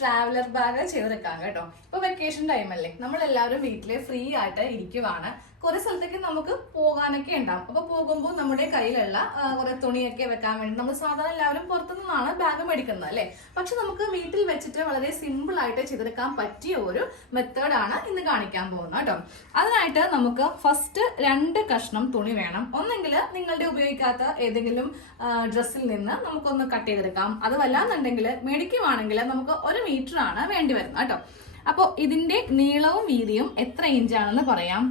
Traveller bag ചെയ്തെടുക്കാം കേട്ടോ. ഇപ്പൊ വെക്കേഷൻ ടൈം അല്ലേ, നമ്മളെല്ലാവരും വീട്ടില് ഫ്രീ ആയിട്ട് ഇരിക്കുവാണ്. കുറെ സ്ഥലത്തേക്ക് നമുക്ക് പോകാനൊക്കെ ഉണ്ടാവും. അപ്പൊ പോകുമ്പോൾ നമ്മുടെ കയ്യിലുള്ള കുറെ തുണിയൊക്കെ വെക്കാൻ വേണ്ടി നമ്മൾ സാധാരണ എല്ലാവരും പുറത്തുനിന്നാണ് ബാഗ് മേടിക്കുന്നത് അല്ലെ. പക്ഷെ നമുക്ക് വീട്ടിൽ വെച്ചിട്ട് വളരെ സിമ്പിൾ ആയിട്ട് ചെയ്തെടുക്കാൻ പറ്റിയ ഒരു മെത്തേഡാണ് ഇന്ന് കാണിക്കാൻ പോകുന്നത് കേട്ടോ. അതിനായിട്ട് നമുക്ക് ഫസ്റ്റ് 2 കഷ്ണം തുണി വേണം. ഒന്നെങ്കിൽ നിങ്ങളുടെ ഉപയോഗിക്കാത്ത ഏതെങ്കിലും ഡ്രസ്സിൽ നിന്ന് നമുക്കൊന്ന് കട്ട് ചെയ്തെടുക്കാം. അതുമല്ലാന്നുണ്ടെങ്കിൽ മേടിക്കുവാണെങ്കിൽ നമുക്ക് 1 മീറ്റർ ആണ് വേണ്ടി വരുന്നത് കേട്ടോ. അപ്പോൾ ഇതിന്റെ നീളവും വീതിയും എത്ര ഇഞ്ചാണെന്ന് പറയാം.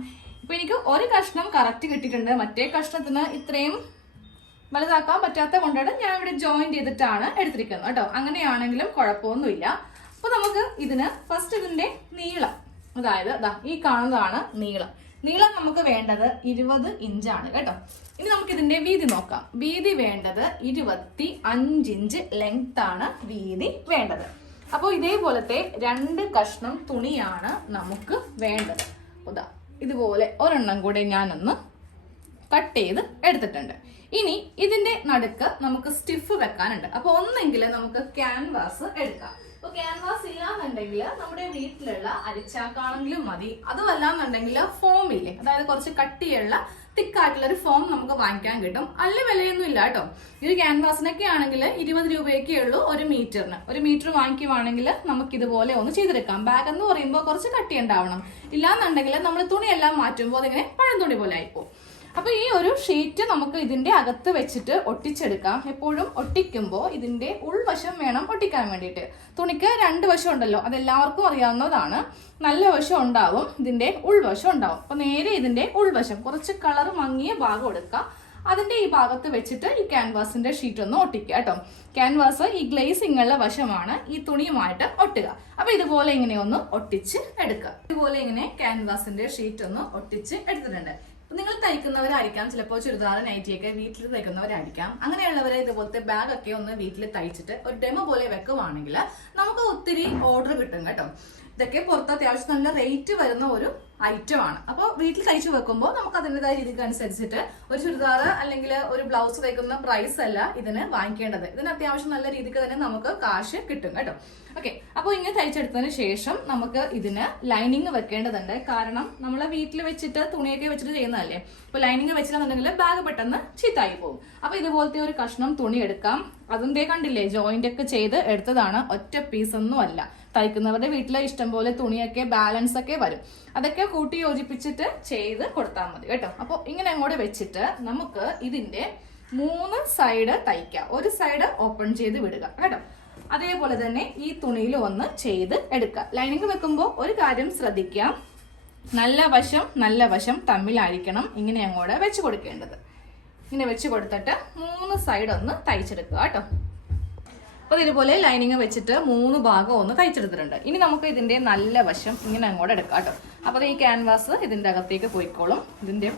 ഇപ്പൊ എനിക്ക് 1 കഷ്ണം കറക്റ്റ് കിട്ടിയിട്ടുണ്ട്. മറ്റേ കഷ്ണത്തിന് ഇത്രയും വലുതാക്കാൻ പറ്റാത്ത കൊണ്ടാണ് ഞാൻ ഇവിടെ ജോയിന്റ് ചെയ്തിട്ടാണ് എടുത്തിരിക്കുന്നത് കേട്ടോ. അങ്ങനെയാണെങ്കിലും കുഴപ്പമൊന്നുമില്ല. അപ്പൊ നമുക്ക് ഇതിന് ഫസ്റ്റ് ഇതിന്റെ നീളം, അതായത് ഈ കാണുന്നതാണ് നീളം. നീളം നമുക്ക് വേണ്ടത് 20 ഇഞ്ചാണ് കേട്ടോ. ഇനി നമുക്ക് ഇതിന്റെ വീതി നോക്കാം. വീതി വേണ്ടത് 25 ഇഞ്ച് ലെങ്ത് ആണ് വീതി വേണ്ടത്. അപ്പോൾ ഇതേപോലത്തെ 2 കഷ്ണം തുണിയാണ് നമുക്ക് വേണ്ടത്. ഇതുപോലെ ഒരെണ്ണം കൂടെ ഞാനൊന്ന് കട്ട് ചെയ്ത് എടുത്തിട്ടുണ്ട്. ഇനി ഇതിന്റെ നടുക്ക് നമുക്ക് സ്റ്റിഫ് വെക്കാനുണ്ട്. അപ്പൊ ഒന്നെങ്കിൽ നമുക്ക് ക്യാൻവാസ് എടുക്കാം. അപ്പൊ ക്യാൻവാസ് ഇല്ലാന്നുണ്ടെങ്കിൽ നമ്മുടെ വീട്ടിലുള്ള അരിച്ചാക്കാണെങ്കിലും മതി. അതുമല്ലാന്നുണ്ടെങ്കിൽ ഫോം ഇല്ലേ, അതായത് കുറച്ച് കട്ടിയുള്ള തിക്കായിട്ടുള്ള ഒരു ഫോം നമുക്ക് വാങ്ങിക്കാൻ കിട്ടും. അല്ല വിലയൊന്നും ഇല്ല കേട്ടോ. ഈ ക്യാൻവാസിനൊക്കെ ആണെങ്കിൽ 20 രൂപയൊക്കെ ഉള്ളൂ 1 മീറ്ററിന്. 1 മീറ്റർ വാങ്ങിക്കുവാണെങ്കിൽ നമുക്ക് ഇതുപോലെ ഒന്ന് ചെയ്തെടുക്കാം. ബാഗ് എന്ന് പറയുമ്പോൾ കുറച്ച് കട്ടി ഉണ്ടാവണം. ഇല്ലാന്നുണ്ടെങ്കിൽ നമ്മൾ തുണിയെല്ലാം മാറ്റുമ്പോൾ അതിങ്ങനെ പഴം തുണി പോലെ ആയിപ്പോ. അപ്പൊ ഈ ഒരു ഷീറ്റ് നമുക്ക് ഇതിന്റെ അകത്ത് വെച്ചിട്ട് ഒട്ടിച്ചെടുക്കാം. എപ്പോഴും ഒട്ടിക്കുമ്പോൾ ഇതിന്റെ ഉൾവശം വേണം ഒട്ടിക്കാൻ വേണ്ടിയിട്ട്. തുണിക്ക് 2 വശം ഉണ്ടല്ലോ, അതെല്ലാവർക്കും അറിയാവുന്നതാണ്. നല്ല വശം ഉണ്ടാവും, ഇതിന്റെ ഉൾവശം ഉണ്ടാവും. അപ്പൊ നേരെ ഇതിന്റെ ഉൾവശം കുറച്ച് കളർ മങ്ങിയ ഭാഗം എടുക്കാം. അതിന്റെ ഈ ഭാഗത്ത് വെച്ചിട്ട് ഈ ക്യാൻവാസിന്റെ ഷീറ്റ് ഒന്ന് ഒട്ടിക്കുക കേട്ടോ. ക്യാൻവാസ് ഈ ഗ്ലേസിംഗ് ഉള്ള വശമാണ് ഈ തുണിയുമായിട്ട് ഒട്ടുക. അപ്പൊ ഇതുപോലെ ഇങ്ങനെ ഒന്ന് ഒട്ടിച്ച് എടുക്കുക. ഇതുപോലെ ഇങ്ങനെ ക്യാൻവാസിന്റെ ഷീറ്റ് ഒന്ന് ഒട്ടിച്ച് എടുത്തിട്ടുണ്ട്. നിങ്ങൾ തയ്ക്കുന്നവരായിരിക്കാം, ചിലപ്പോൾ ചുരിദാർ നൈറ്റിയൊക്കെ വീട്ടിൽ തയ്ക്കുന്നവരായിരിക്കാം. അങ്ങനെയുള്ളവരെ ഇതുപോലത്തെ ബാഗൊക്കെ ഒന്ന് വീട്ടിൽ തയ്ച്ചിട്ട് ഒരു ഡെമോ പോലെ വെക്കുവാണെങ്കിൽ നമുക്ക് ഒത്തിരി ഓർഡർ കിട്ടും കേട്ടോ. ഇതൊക്കെ പുറത്ത് അത്യാവശ്യം നല്ല റേറ്റ് വരുന്ന ഒരു ഐറ്റം ആണ്. അപ്പോൾ വീട്ടിൽ തയ്ച്ചു വെക്കുമ്പോൾ നമുക്ക് അതിൻ്റെതായ രീതിക്ക് അനുസരിച്ചിട്ട് ഒരു ചുരിദാർ അല്ലെങ്കിൽ ഒരു ബ്ലൗസ് തയ്ക്കുന്ന പ്രൈസ് അല്ല ഇതിന് വാങ്ങിക്കേണ്ടത്. ഇതിന് അത്യാവശ്യം നല്ല രീതിക്ക് തന്നെ നമുക്ക് കാശ് കിട്ടും കേട്ടോ. ഓക്കെ, അപ്പോൾ ഇങ്ങനെ തയ്ച്ചെടുത്തതിന് ശേഷം നമുക്ക് ഇതിന് ലൈനിങ് വെക്കേണ്ടതുണ്ട്. കാരണം നമ്മളെ വീട്ടിൽ വെച്ചിട്ട് തുണിയൊക്കെ വെച്ചിട്ട് ചെയ്യുന്നതല്ലേ. ഇപ്പൊ ലൈനിങ് വെച്ചിട്ടുണ്ടെങ്കിൽ ബാഗ് പെട്ടെന്ന് ചീത്തായി പോകും. അപ്പൊ ഇതുപോലത്തെ ഒരു കഷ്ണം തുണി എടുക്കാം. അതിന്റെ കണ്ടില്ലേ, ജോയിന്റ് ഒക്കെ ചെയ്ത് എടുത്തതാണ്, ഒറ്റ പീസ് ഒന്നും അല്ല. തയ്ക്കുന്നവരുടെ വീട്ടിലെ ഇഷ്ടം പോലെ തുണിയൊക്കെ ബാലൻസ് ഒക്കെ വരും. അതൊക്കെ കൂട്ടി യോജിപ്പിച്ചിട്ട് ചെയ്ത് കൊടുത്താൽ മതി കേട്ടോ. അപ്പോൾ ഇങ്ങനെ അങ്ങോട്ട് വെച്ചിട്ട് നമുക്ക് ഇതിന്റെ 3 സൈഡ് തയ്ക്കാം. ഒരു സൈഡ് ഓപ്പൺ ചെയ്ത് വിടുക കേട്ടോ. അതേപോലെ തന്നെ ഈ തുണിയിൽ ഒന്ന് ചെയ്ത് എടുക്കുക. ലൈനിങ് വെക്കുമ്പോൾ ഒരു കാര്യം ശ്രദ്ധിക്കാം, നല്ല വശം തമ്മിലായിരിക്കണം ഇങ്ങനെ അങ്ങോട്ട് വെച്ച് കൊടുക്കേണ്ടത്. ഇങ്ങനെ വെച്ച് കൊടുത്തിട്ട് 3 സൈഡ് ഒന്ന് തയ്ച്ചെടുക്കുക കേട്ടോ. അപ്പൊ ഇതുപോലെ ലൈനിങ് വെച്ചിട്ട് 3 ഭാഗം ഒന്ന് തയ്ച്ചെടുത്തിട്ടുണ്ട്. ഇനി നമുക്ക് ഇതിന്റെ നല്ല വശം ഇങ്ങനെ അങ്ങോട്ട് എടുക്കാം കേട്ടോ. അപ്പൊ ഈ ക്യാൻവാസ് ഇതിന്റെ അകത്തേക്ക് പോയിക്കോളും. ഇതിന്റെ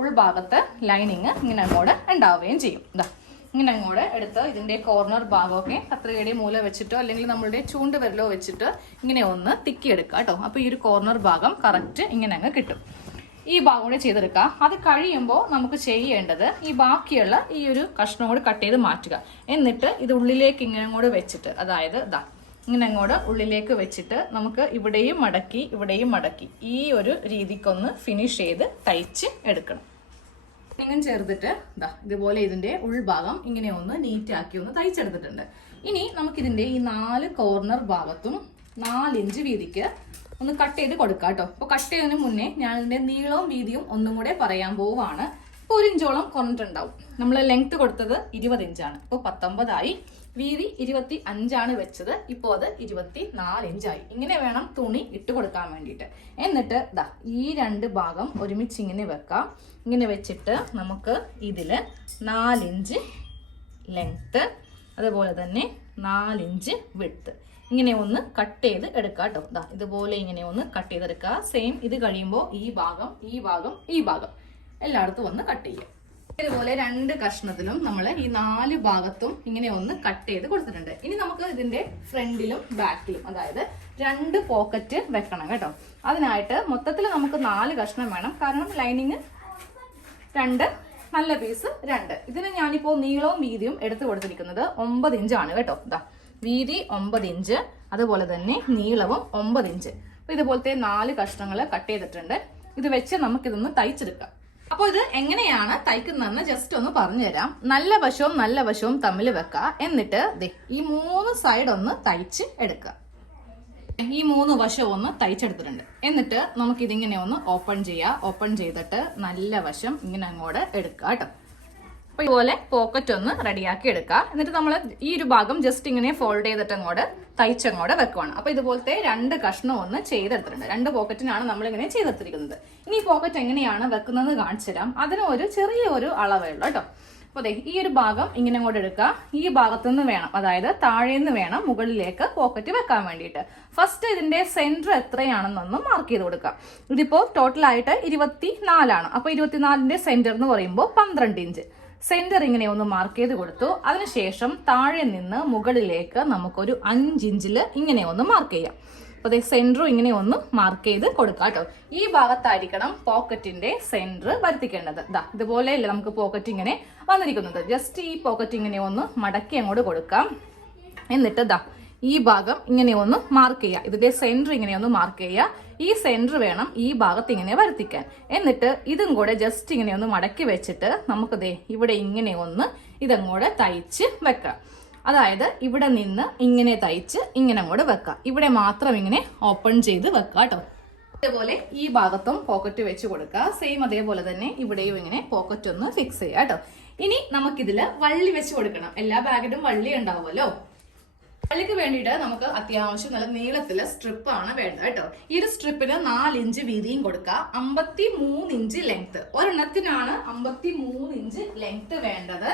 ഉൾഭാഗത്ത് ലൈനിങ് ഇങ്ങനെ അങ്ങോട്ട് ഉണ്ടാവുകയും ചെയ്യും. ഇങ്ങനെ അങ്ങോട്ട് എടുത്ത് ഇതിന്റെ കോർണർ ഭാഗമൊക്കെ കത്രികയുടെ മൂല വെച്ചിട്ടോ അല്ലെങ്കിൽ നമ്മളുടെ ചൂണ്ട് വിരലോ വെച്ചിട്ട് ഇങ്ങനെ ഒന്ന് തിക്കിയെടുക്കുക കേട്ടോ. അപ്പൊ ഈ ഒരു കോർണർ ഭാഗം കറക്റ്റ് ഇങ്ങനെ അങ്ങ് കിട്ടും. ഈ ഭാഗം കൂടെ ചെയ്തെടുക്കുക. അത് കഴിയുമ്പോൾ നമുക്ക് ചെയ്യേണ്ടത് ഈ ബാക്കിയുള്ള ഈ ഒരു കഷ്ണം കൂടി കട്ട് ചെയ്ത് മാറ്റുക. എന്നിട്ട് ഇത് ഉള്ളിലേക്ക് ഇങ്ങനെ അങ്ങോട്ട് വെച്ചിട്ട്, അതായത് ഇങ്ങനെ അങ്ങോട്ട് ഉള്ളിലേക്ക് വെച്ചിട്ട് നമുക്ക് ഇവിടെയും മടക്കി ഈ ഒരു രീതിക്കൊന്ന് ഫിനിഷ് ചെയ്ത് തയ്ച്ച് എടുക്കണം. ഇങ്ങനെ ചേർത്തിട്ട് ഇതുപോലെ ഇതിന്റെ ഉൾഭാഗം ഇങ്ങനെ ഒന്ന് നീറ്റാക്കി ഒന്ന് തയ്ച്ചെടുത്തിട്ടുണ്ട്. ഇനി നമുക്കിതിന്റെ ഈ 4 കോർണർ ഭാഗത്തും 4 ഇഞ്ച് വീതിക്ക് ഒന്ന് കട്ട് ചെയ്ത് കൊടുക്കാം കേട്ടോ. അപ്പോൾ കട്ട് ചെയ്തതിന് മുന്നേ ഞാൻ ഇതിന്റെ നീളവും വീതിയും ഒന്നും കൂടെ പറയാൻ പോവാണ്. ഇപ്പോൾ 1 ഇഞ്ചോളം കുറഞ്ഞിട്ടുണ്ടാവും. നമ്മൾ ലെങ്ത് കൊടുത്തത് 20 ഇഞ്ചാണ്. ഇപ്പോൾ 19 ആയി. വീതി 25 വെച്ചത്. ഇപ്പോൾ അത് 24 ഇഞ്ചായി. ഇങ്ങനെ വേണം തുണി ഇട്ട് കൊടുക്കാൻ വേണ്ടിയിട്ട്. എന്നിട്ട് ഈ 2 ഭാഗം ഒരുമിച്ച് ഇങ്ങനെ വെക്കാം. ഇങ്ങനെ വെച്ചിട്ട് നമുക്ക് ഇതില് 4 ഇഞ്ച് ലെങ്ത്, അതുപോലെ തന്നെ 4 ഇഞ്ച് വിഡ്ത്ത് ഇങ്ങനെ ഒന്ന് കട്ട് ചെയ്ത് എടുക്കുക കേട്ടോ. ഇതുപോലെ ഇങ്ങനെ ഒന്ന് കട്ട് ചെയ്തെടുക്കുക. സെയിം ഇത് കഴിയുമ്പോൾ ഈ ഭാഗം എല്ലായിടത്തും ഒന്ന് കട്ട് ചെയ്യുക. ഇതുപോലെ 2 കഷ്ണത്തിലും നമ്മൾ ഈ 4 ഭാഗത്തും ഇങ്ങനെ ഒന്ന് കട്ട് ചെയ്ത് കൊടുത്തിട്ടുണ്ട്. ഇനി നമുക്ക് ഇതിന്റെ ഫ്രണ്ടിലും ബാക്കിലും, അതായത് 2 പോക്കറ്റ് വെക്കണം കേട്ടോ. അതിനായിട്ട് മൊത്തത്തിൽ നമുക്ക് 4 കഷ്ണം വേണം. കാരണം ലൈനിങ് 2, നല്ല പീസ് 2. ഇതിന് ഞാനിപ്പോൾ നീളവും വീതിയും എടുത്തു കൊടുത്തിരിക്കുന്നത് 9 ഇഞ്ചാണ് കേട്ടോ. വീതി 9 ഇഞ്ച്, അതുപോലെ തന്നെ നീളവും 9 ഇഞ്ച്. അപ്പൊ ഇതുപോലത്തെ 4 കഷ്ണങ്ങൾ കട്ട് ചെയ്തിട്ടുണ്ട്. ഇത് വെച്ച് നമുക്കിതൊന്ന് തയ്ച്ചെടുക്കാം. അപ്പോൾ ഇത് എങ്ങനെയാണ് തയ്ക്കുന്നതെന്ന് ജസ്റ്റ് ഒന്ന് പറഞ്ഞുതരാം. നല്ല വശവും തമ്മിൽ വെക്കുക. എന്നിട്ട് ഈ 3 സൈഡ് ഒന്ന് തയ്ച്ച് എടുക്കുക. ഈ 3 വശവും ഒന്ന് തയ്ച്ചെടുത്തിട്ടുണ്ട്. എന്നിട്ട് നമുക്കിതിങ്ങനെ ഒന്ന് ഓപ്പൺ ചെയ്യാം. ഓപ്പൺ ചെയ്തിട്ട് നല്ല വശം ഇങ്ങനെ അങ്ങോട്ട് എടുക്കുക കേട്ടോ. അപ്പൊ ഇതുപോലെ പോക്കറ്റ് ഒന്ന് റെഡിയാക്കി എടുക്കുക. എന്നിട്ട് നമ്മൾ ഈ ഒരു ഭാഗം ജസ്റ്റ് ഇങ്ങനെ ഫോൾഡ് ചെയ്തിട്ട് അങ്ങോട്ട് തയ്ച്ചങ്ങോട്ട് വെക്കുവാണ്. അപ്പൊ ഇതുപോലത്തെ 2 കഷ്ണം ഒന്ന് ചെയ്തെടുത്തിട്ടുണ്ട്. 2 പോക്കറ്റിനാണ് നമ്മളിങ്ങനെ ചെയ്തെടുത്തിരിക്കുന്നത്. ഇനി ഈ പോക്കറ്റ് എങ്ങനെയാണ് വെക്കുന്നത് കാണിച്ചു തരാം. അതിന് ഒരു ചെറിയൊരു അളവേ ഉള്ളൂ കേട്ടോ. അപ്പൊ അതെ, ഈ ഒരു ഭാഗം ഇങ്ങനെ അങ്ങോട്ട് എടുക്കുക. ഈ ഭാഗത്തുനിന്ന് വേണം, അതായത് താഴേന്ന് വേണം മുകളിലേക്ക് പോക്കറ്റ് വെക്കാൻ വേണ്ടിയിട്ട്. ഫസ്റ്റ് ഇതിന്റെ സെന്റർ എത്രയാണെന്നൊന്ന് മാർക്ക് ചെയ്ത് കൊടുക്കാം. ഇതിപ്പോ ടോട്ടലായിട്ട് 24 അപ്പൊ 24ന്റെ സെന്റർ എന്ന് പറയുമ്പോൾ 12 ഇഞ്ച്. സെന്റർ ഇങ്ങനെ ഒന്ന് മാർക്ക് ചെയ്ത് കൊടുത്തു. അതിനുശേഷം താഴെ നിന്ന് മുകളിലേക്ക് നമുക്കൊരു 5 ഇഞ്ചില് ഇങ്ങനെ ഒന്ന് മാർക്ക് ചെയ്യാം. അപ്പൊ അതേ സെന്ററും ഇങ്ങനെ ഒന്ന് മാർക്ക് ചെയ്ത് കൊടുക്കാം കേട്ടോ. ഈ ഭാഗത്തായിരിക്കണം പോക്കറ്റിന്റെ സെന്റർ വരുത്തിക്കേണ്ടത്. ഇതുപോലെയല്ലേ നമുക്ക് പോക്കറ്റ് ഇങ്ങനെ വന്നിരിക്കുന്നത്. ജസ്റ്റ് ഈ പോക്കറ്റ് ഇങ്ങനെ ഒന്ന് മടക്കി അങ്ങോട്ട് കൊടുക്കാം. എന്നിട്ട് ഈ ഭാഗം ഇങ്ങനെ ഒന്ന് മാർക്ക് ചെയ്യുക. ഇതിന്റെ സെന്റർ ഇങ്ങനെ ഒന്ന് മാർക്ക് ചെയ്യുക. ഈ സെന്റർ വേണം ഈ ഭാഗത്ത് ഇങ്ങനെ വരുത്തിക്കാൻ. എന്നിട്ട് ഇതും കൂടെ ജസ്റ്റ് ഇങ്ങനെ ഒന്ന് മടക്കി വെച്ചിട്ട് നമുക്ക് ഇവിടെ ഇങ്ങനെ ഒന്ന് ഇതങ്ങോട്ട് തയ്ച്ച് വെക്കാം. അതായത് ഇവിടെ നിന്ന് ഇങ്ങനെ തയ്ച്ച് ഇങ്ങനെ അങ്ങോട്ട് വെക്കാം. ഇവിടെ മാത്രം ഇങ്ങനെ ഓപ്പൺ ചെയ്ത് വെക്കാം കേട്ടോ. അതേപോലെ ഈ ഭാഗത്തും പോക്കറ്റ് വെച്ച് കൊടുക്കുക. സെയിം അതേപോലെ തന്നെ ഇവിടെയും ഇങ്ങനെ പോക്കറ്റ് ഒന്ന് ഫിക്സ് ചെയ്യാം കേട്ടോ. ഇനി നമുക്കിതില് വള്ളി വെച്ച് കൊടുക്കണം. എല്ലാ ബാഗിലും വള്ളി ഉണ്ടാവുമല്ലോ. വള്ളിക്ക് വേണ്ടിയിട്ട് നമുക്ക് അത്യാവശ്യം നല്ല നീളത്തില് സ്ട്രിപ്പാണ് വേണ്ടത് കേട്ടോ. ഈ ഒരു സ്ട്രിപ്പിന് 4 ഇഞ്ച് വീതിയും കൊടുക്കുക. 53 ഇഞ്ച് ലെങ്ത്. ഒരെണ്ണത്തിനാണ് 53 ഇഞ്ച് ലെങ്ത് വേണ്ടത്.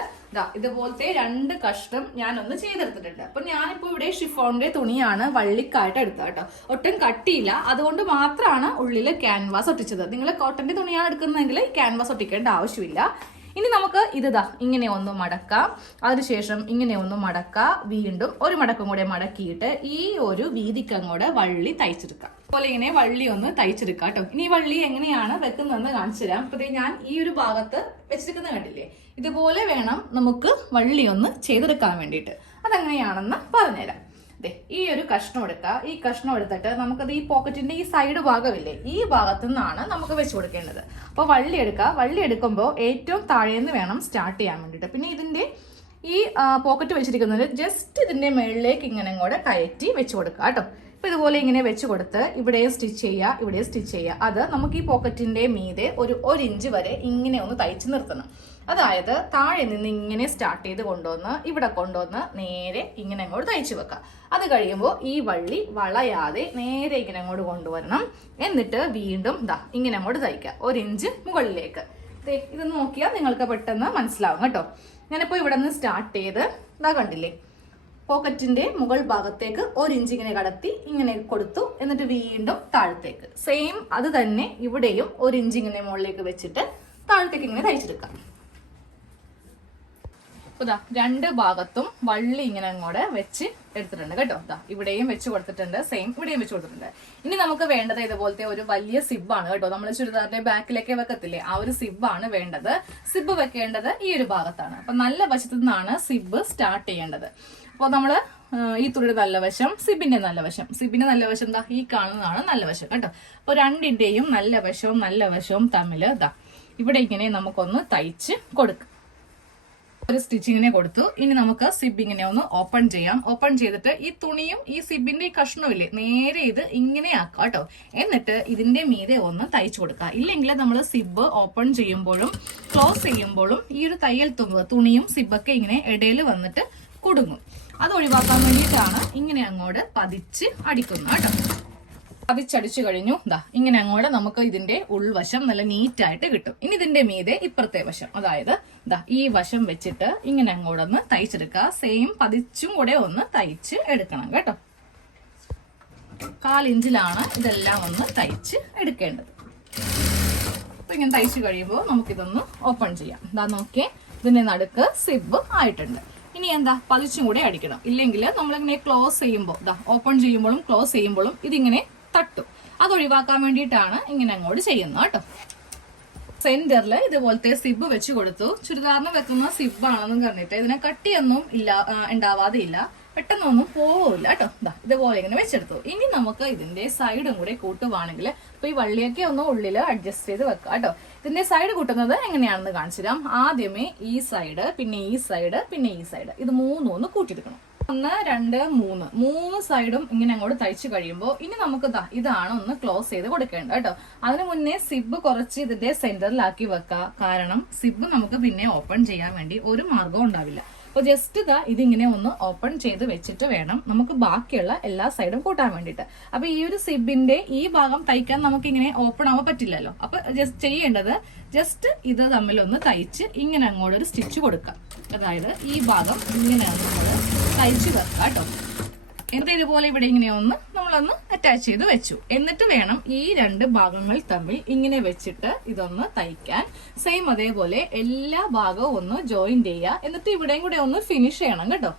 ഇതുപോലത്തെ 2 കഷ്ണം ഞാനൊന്ന് ചെയ്തെടുത്തിട്ടുണ്ട്. അപ്പൊ ഞാനിപ്പോ ഇവിടെ ഷിഫോണിന്റെ തുണിയാണ് വള്ളിക്കായിട്ട് എടുത്തത് കേട്ടോ. ഒട്ടും കട്ടിയില്ല, അതുകൊണ്ട് മാത്രമാണ് ഉള്ളില് ക്യാൻവാസ് ഒട്ടിച്ചത്. നിങ്ങൾ കോട്ടന്റെ തുണിയാണ് എടുക്കുന്നതെങ്കിൽ ക്യാൻവാസ് ഒട്ടിക്കേണ്ട ആവശ്യമില്ല. ഇനി നമുക്ക് ഇത് ഇങ്ങനെ ഒന്ന് മടക്കാം. അതിനുശേഷം ഇങ്ങനെ ഒന്ന് മടക്കാം. വീണ്ടും ഒരു മടക്കും കൂടെ മടക്കിയിട്ട് ഈ ഒരു വീതിക്കങ്ങോടെ വള്ളി തയ്ച്ചെടുക്കാം. അതുപോലെ ഇങ്ങനെ വള്ളി ഒന്ന് തയ്ച്ചെടുക്കാം കേട്ടോ. ഇനി വള്ളി എങ്ങനെയാണ് വെക്കുന്നതെന്ന് കാണിച്ചു തരാം. അപ്പൊ ഞാൻ ഈ ഒരു ഭാഗത്ത് വെച്ചിരിക്കുന്നത് കണ്ടില്ലേ, ഇതുപോലെ വേണം നമുക്ക് വള്ളി ഒന്ന് ചെയ്തെടുക്കാൻ വേണ്ടിയിട്ട്. അതെങ്ങനെയാണെന്ന് പറഞ്ഞുതരാം. ഈ ഒരു കഷ്ണം എടുക്കുക. ഈ കഷ്ണം എടുത്തിട്ട് നമുക്കത് ഈ പോക്കറ്റിന്റെ ഈ സൈഡ് ഭാഗമില്ലേ, ഈ ഭാഗത്തു നിന്നാണ് നമുക്ക് വെച്ച് കൊടുക്കേണ്ടത്. അപ്പോൾ വള്ളി എടുക്കുക. വള്ളി എടുക്കുമ്പോൾ ഏറ്റവും താഴേന്ന് വേണം സ്റ്റാർട്ട് ചെയ്യാൻ വേണ്ടിയിട്ട്. പിന്നെ ഇതിന്റെ ഈ പോക്കറ്റ് വെച്ചിരിക്കുന്നത് ജസ്റ്റ് ഇതിന്റെ മുകളിലേക്ക് ഇങ്ങനെ കൂടെ കയറ്റി വെച്ച് കൊടുക്കുക കേട്ടോ. അപ്പൊ ഇതുപോലെ ഇങ്ങനെ വെച്ച് കൊടുത്ത് ഇവിടെ സ്റ്റിച്ച് ചെയ്യുക, ഇവിടെ സ്റ്റിച്ച് ചെയ്യുക. അത് നമുക്ക് ഈ പോക്കറ്റിന്റെ മീതെ ഒരു 1 ഇഞ്ച് വരെ ഇങ്ങനെ ഒന്ന് തയ്ച്ച് നിർത്തണം. അതായത് താഴെ നിന്ന് ഇങ്ങനെ സ്റ്റാർട്ട് ചെയ്ത് കൊണ്ടുവന്ന് ഇവിടെ കൊണ്ടുവന്ന് നേരെ ഇങ്ങനെ അങ്ങോട്ട് തയ്ച്ചു വെക്കാം. അത് കഴിയുമ്പോൾ ഈ വള്ളി വളയാതെ നേരെ ഇങ്ങനെ അങ്ങോട്ട് കൊണ്ടുവരണം. എന്നിട്ട് വീണ്ടും ഇങ്ങനെ അങ്ങോട്ട് തയ്ക്കുക, 1 ഇഞ്ച് മുകളിലേക്ക്. ഇത് നോക്കിയാൽ നിങ്ങൾക്ക് പെട്ടെന്ന് മനസ്സിലാവും കേട്ടോ. ഞാനിപ്പോ ഇവിടെ നിന്ന് സ്റ്റാർട്ട് ചെയ്ത് കണ്ടില്ലേ, പോക്കറ്റിന്റെ മുകൾ ഭാഗത്തേക്ക് 1 ഇഞ്ച് ഇങ്ങനെ കടത്തി ഇങ്ങനെ കൊടുത്തു. എന്നിട്ട് വീണ്ടും താഴത്തേക്ക് സെയിം അത് തന്നെ ഇവിടെയും 1 ഇഞ്ച് ഇങ്ങനെ മുകളിലേക്ക് വെച്ചിട്ട് താഴത്തേക്ക് ഇങ്ങനെ തയ്ച്ചെടുക്കാം. 2 ഭാഗത്തും വള്ളി ഇങ്ങനെ അങ്ങോട്ട് വെച്ച് എടുത്തിട്ടുണ്ട് കേട്ടോ. ഇവിടെയും വെച്ച് കൊടുത്തിട്ടുണ്ട്, സെയിം ഇവിടെയും വെച്ച് കൊടുത്തിട്ടുണ്ട്. ഇനി നമുക്ക് വേണ്ടത് ഇതുപോലത്തെ ഒരു വലിയ സിബാണ് കേട്ടോ. നമ്മൾ ചുരിദാറിന്റെ ബാക്കിലേക്ക് വെക്കത്തില്ലേ, ആ ഒരു സിബാണ് വേണ്ടത്. സിബ് വെക്കേണ്ടത് ഈ ഒരു ഭാഗത്താണ്. അപ്പൊ നല്ല വശത്തു നിന്നാണ് സിബ് സ്റ്റാർട്ട് ചെയ്യേണ്ടത്. അപ്പോൾ നമ്മള് ഈ തുണിയുടെ നല്ല വശം, സിബിന്റെ നല്ല വശം. സിബിന്റെ നല്ല വശം ഈ കാണുന്നതാണ് നല്ല വശം കേട്ടോ. അപ്പൊ 2ന്റെയും നല്ല വശവും തമ്മില് ഇവിടെ ഇങ്ങനെ നമുക്കൊന്ന് തയ്ച്ച് കൊടുക്കാം. ഒരു സ്റ്റിച്ചിങ്ങിനെ കൊടുത്തു. ഇനി നമുക്ക് സിബ് ഇങ്ങനെ ഒന്ന് ഓപ്പൺ ചെയ്യാം. ഓപ്പൺ ചെയ്തിട്ട് ഈ തുണിയും ഈ സിബിന്റെ ഈ കഷ്ണവും ഇല്ലേ, നേരെ ഇത് ഇങ്ങനെ ആക്കാം കേട്ടോ. എന്നിട്ട് ഇതിന്റെ മീതെ ഒന്ന് തയ്ച്ചു കൊടുക്കുക. ഇല്ലെങ്കിൽ നമ്മൾ സിബ് ഓപ്പൺ ചെയ്യുമ്പോഴും ക്ലോസ് ചെയ്യുമ്പോഴും ഈ ഒരു തയ്യൽ തുണിയും സിബൊക്കെ ഇങ്ങനെ ഇടയിൽ വന്നിട്ട് കുടുങ്ങും. അത് ഒഴിവാക്കാൻ വേണ്ടിയിട്ടാണ് ഇങ്ങനെ അങ്ങോട്ട് പതിച്ച് അടിക്കുന്നത് കേട്ടോ. പതിച്ചടിച്ചു കഴിഞ്ഞു. ഇങ്ങനെ അങ്ങോട്ട് നമുക്ക് ഇതിന്റെ ഉൾവശം നല്ല നീറ്റായിട്ട് കിട്ടും. ഇനി ഇതിന്റെ മീതെ ഇപ്പുറത്തെ വശം, അതായത് ഈ വശം വെച്ചിട്ട് ഇങ്ങനെ അങ്ങോട്ടൊന്ന് തയ്ച്ചെടുക്കുക. സെയിം പതിച്ചും കൂടെ ഒന്ന് തയ്ച്ച് എടുക്കണം കേട്ടോ. 1/4 ഇഞ്ചിലാണ് ഇതെല്ലാം ഒന്ന് തയ്ച്ച് എടുക്കേണ്ടത്. അപ്പൊ ഇങ്ങനെ തയ്ച്ചു കഴിയുമ്പോൾ നമുക്കിതൊന്ന് ഓപ്പൺ ചെയ്യാം. നോക്കിയേ, ഇതിന്റെ നടുക്ക് സിബ് ആയിട്ടുണ്ട്. ഇനി പതിച്ചും കൂടെ അടിക്കണം. ഇല്ലെങ്കിൽ നമ്മളിങ്ങനെ ക്ലോസ് ചെയ്യുമ്പോൾ ഓപ്പൺ ചെയ്യുമ്പോഴും ക്ലോസ് ചെയ്യുമ്പോഴും ഇതിങ്ങനെ തട്ടും. അത് ഒഴിവാക്കാൻ വേണ്ടിയിട്ടാണ് ഇങ്ങനെ അങ്ങോട്ട് ചെയ്യുന്നത് കേട്ടോ. സെന്ററിൽ ഇതുപോലത്തെ സിബ് വെച്ച് കൊടുത്തു. ചുരിദാറിന് വെക്കുന്ന സിബാണെന്നും പറഞ്ഞിട്ട് ഇതിനെ കട്ടിയൊന്നും ഉണ്ടാവാതെ ഇല്ല. പെട്ടെന്നൊന്നും പോവില്ല കേട്ടോ. ഇതുപോലെ ഇങ്ങനെ വെച്ചെടുത്തു. ഇനി നമുക്ക് ഇതിന്റെ സൈഡും കൂടെ കൂട്ടുവാണെങ്കിൽ അപ്പൊ ഈ വള്ളിയൊക്കെ ഒന്ന് ഉള്ളിൽ അഡ്ജസ്റ്റ് ചെയ്ത് വെക്കാം കേട്ടോ. ഇതിന്റെ സൈഡ് കൂട്ടുന്നത് എങ്ങനെയാണെന്ന് കാണിച്ചു തരാം. ആദ്യമേ ഈ സൈഡ്, പിന്നെ ഈ സൈഡ്, പിന്നെ ഈ സൈഡ്, ഇത് മൂന്നും ഒന്ന് കൂട്ടിയെടുക്കണം. 1 2 3 സൈഡും ഇങ്ങനെ അങ്ങോട്ട് തയ്ച്ചു കഴിയുമ്പോൾ ഇനി നമുക്ക് ഇതാണ് ഒന്ന് ക്ലോസ് ചെയ്ത് കൊടുക്കേണ്ടത് കേട്ടോ. അതിന് മുന്നേ സിബ് കുറച്ച് ഇതിന്റെ സെന്ററിലാക്കി വെക്കാം. കാരണം സിബ് നമുക്ക് പിന്നെ ഓപ്പൺ ചെയ്യാൻ വേണ്ടി ഒരു മാർഗവും ഉണ്ടാവില്ല. അപ്പോൾ ജസ്റ്റ് ഇതിങ്ങനെ ഒന്ന് ഓപ്പൺ ചെയ്ത് വെച്ചിട്ട് വേണം നമുക്ക് ബാക്കിയുള്ള എല്ലാ സൈഡും കൂട്ടാൻ വേണ്ടിയിട്ട്. അപ്പൊ ഈ ഒരു സിബിന്റെ ഈ ഭാഗം തയ്ക്കാൻ നമുക്ക് ഇങ്ങനെ ഓപ്പൺ ആവാൻ പറ്റില്ലല്ലോ. അപ്പൊ ചെയ്യേണ്ടത് ജസ്റ്റ് ഇത് തമ്മിലൊന്ന് തയ്ച്ച് ഇങ്ങനെ അങ്ങോട്ട് ഒരു സ്റ്റിച്ച് കൊടുക്കാം. അതായത് ഈ ഭാഗം ഇങ്ങനെ നമ്മൾ തയ്ച്ച് വെക്കാം കേട്ടോ. എന്നിട്ട് ഇതുപോലെ ഇവിടെ ഇങ്ങനെ നമ്മളൊന്ന് അറ്റാച്ച് ചെയ്ത് വെച്ചു. എന്നിട്ട് വേണം ഈ 2 ഭാഗങ്ങൾ തമ്മിൽ ഇങ്ങനെ വെച്ചിട്ട് ഇതൊന്ന് തയ്ക്കാൻ. സെയിം അതേപോലെ എല്ലാ ഭാഗവും ഒന്ന് ജോയിൻ ചെയ്യുക. എന്നിട്ട് ഇവിടെയും കൂടെ ഒന്ന് ഫിനിഷ് ചെയ്യണം കേട്ടോ.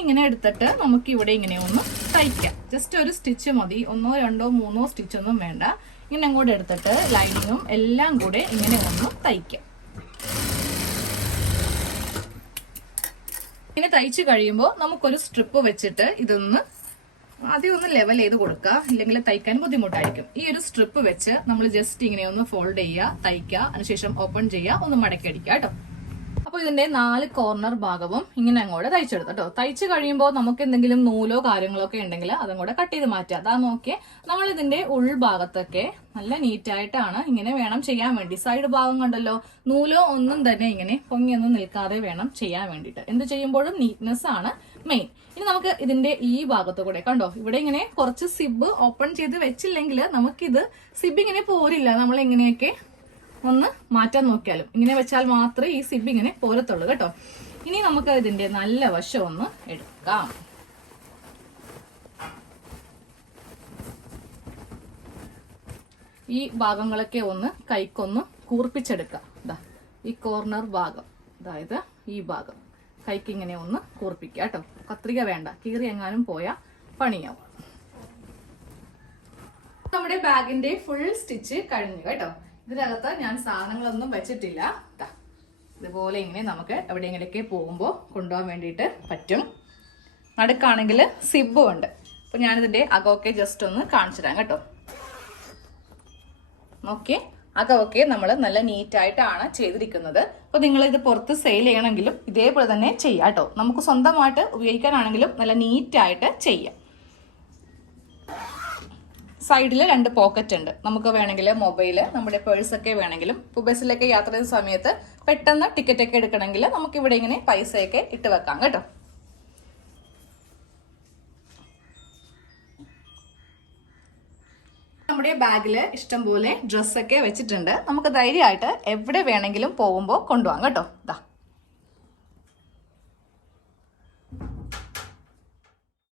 ഇങ്ങനെ എടുത്തിട്ട് നമുക്ക് ഇവിടെ ഇങ്ങനെ ഒന്ന് തയ്ക്കാം. ജസ്റ്റ് ഒരു സ്റ്റിച്ച് മതി. 1 2 3 സ്റ്റിച്ച് ഒന്നും വേണ്ട. ഇങ്ങനെ അങ്ങോട്ട് എടുത്തിട്ട് ലൈനിങ്ങും എല്ലാം കൂടെ ഇങ്ങനെ ഒന്ന് തയ്ക്കാം. ഇങ്ങനെ തയ്ച്ചു കഴിയുമ്പോൾ നമുക്കൊരു സ്ട്രിപ്പ് വെച്ചിട്ട് ഇതൊന്ന് ആദ്യം ഒന്ന് ലെവൽ ചെയ്ത് കൊടുക്കുക. ഇല്ലെങ്കിൽ തയ്ക്കാൻ ബുദ്ധിമുട്ടായിരിക്കും. ഈ ഒരു സ്ട്രിപ്പ് വെച്ച് നമ്മൾ ജസ്റ്റ് ഇങ്ങനെ ഒന്ന് ഫോൾഡ് ചെയ്യുക, തയ്ക്കുക, അതിനുശേഷം ഓപ്പൺ ചെയ്യുക, ഒന്ന് മടക്കി അടിക്കുക കേട്ടോ. അപ്പൊ ഇതിന്റെ 4 കോർണർ ഭാഗവും ഇങ്ങനെ അങ്ങോട്ട് തയ്ച്ചെടുത്തു കേട്ടോ. തയ്ച്ചു കഴിയുമ്പോൾ നമുക്ക് എന്തെങ്കിലും നൂലോ കാര്യങ്ങളോ ഒക്കെ ഉണ്ടെങ്കിൽ അതും കൂടെ കട്ട് ചെയ്ത് മാറ്റുക. അതാ നോക്കിയേ, നമ്മൾ ഇതിന്റെ ഉൾഭാഗത്തൊക്കെ നല്ല നീറ്റായിട്ടാണ് ഇങ്ങനെ വേണം ചെയ്യാൻ വേണ്ടി. സൈഡ് ഭാഗം കണ്ടല്ലോ, നൂലോ ഒന്നും തന്നെ ഇങ്ങനെ പൊങ്ങിയൊന്നും നിൽക്കാതെ വേണം ചെയ്യാൻ വേണ്ടിയിട്ട്. എന്ത് ചെയ്യുമ്പോഴും നീറ്റ്നെസ് ആണ് മെയിൻ. ഇനി നമുക്ക് ഇതിന്റെ ഈ ഭാഗത്ത് കൂടെ കണ്ടോ, ഇവിടെ ഇങ്ങനെ കുറച്ച് സിബ് ഓപ്പൺ ചെയ്ത് വെച്ചില്ലെങ്കിൽ നമുക്കിത് സിബ് ഇങ്ങനെ പോരില്ല. നമ്മൾ എങ്ങനെയൊക്കെ ഒന്ന് മാറ്റാൻ നോക്കിയാലും ഇങ്ങനെ വെച്ചാൽ മാത്രമേ ഈ സിബ് ഇങ്ങനെ പോരത്തുള്ളൂ കേട്ടോ. ഇനി നമുക്ക് ഇതിന്റെ നല്ല വശം ഒന്ന് എടുക്കാം. ഈ ഭാഗങ്ങളൊക്കെ ഒന്ന് കൈക്കൊന്ന് കൂർപ്പിച്ചെടുക്കാം. ഈ കോർണർ ഭാഗം, അതായത് ഈ ഭാഗം കൈക്ക് ഇങ്ങനെ ഒന്ന് കൂർപ്പിക്കുക കേട്ടോ. കത്രിക വേണ്ട, കീറി എങ്ങാനും പോയാൽ പണിയാവും. നമ്മുടെ ബാഗിന്റെ ഫുൾ സ്റ്റിച്ച് കഴിഞ്ഞു കേട്ടോ. ഇതിനകത്ത് ഞാൻ സാധനങ്ങളൊന്നും വെച്ചിട്ടില്ല. ഇതുപോലെ ഇങ്ങനെ നമുക്ക് എവിടെയെങ്കിലൊക്കെ പോകുമ്പോൾ കൊണ്ടുപോകാൻ വേണ്ടിയിട്ട് പറ്റും. നടുക്കാണെങ്കിൽ സിബും ഉണ്ട്. അപ്പൊ ഞാനിതിന്റെ അകമൊക്കെ ജസ്റ്റ് ഒന്ന് കാണിച്ചു തരാം കേട്ടോ. ഓക്കെ, അകമൊക്കെ നമ്മൾ നല്ല നീറ്റായിട്ടാണ് ചെയ്തിരിക്കുന്നത്. അപ്പൊ നിങ്ങൾ ഇത് പുറത്ത് സെയിൽ ചെയ്യണമെങ്കിലും ഇതേപോലെ തന്നെ ചെയ്യാം കേട്ടോ. നമുക്ക് സ്വന്തമായിട്ട് ഉപയോഗിക്കാനാണെങ്കിലും നല്ല നീറ്റായിട്ട് ചെയ്യാം. സൈഡിൽ 2 പോക്കറ്റ് ഉണ്ട്. നമുക്ക് വേണമെങ്കിൽ മൊബൈല്, നമ്മുടെ പേഴ്സൊക്കെ വേണമെങ്കിലും ഇപ്പോൾ ബസ്സിലൊക്കെ യാത്ര ചെയ്യുന്ന സമയത്ത് പെട്ടെന്ന് ടിക്കറ്റ് ഒക്കെ എടുക്കണമെങ്കിൽ നമുക്ക് ഇവിടെ ഇങ്ങനെ പൈസയൊക്കെ ഇട്ട് വെക്കാം കേട്ടോ. നമ്മുടെ ബാഗിൽ ഇഷ്ടംപോലെ ഡ്രസ്സൊക്കെ വെച്ചിട്ടുണ്ട്. നമുക്ക് ധൈര്യമായിട്ട് എവിടെ വേണമെങ്കിലും പോകുമ്പോൾ കൊണ്ടുപോകാം കേട്ടോ.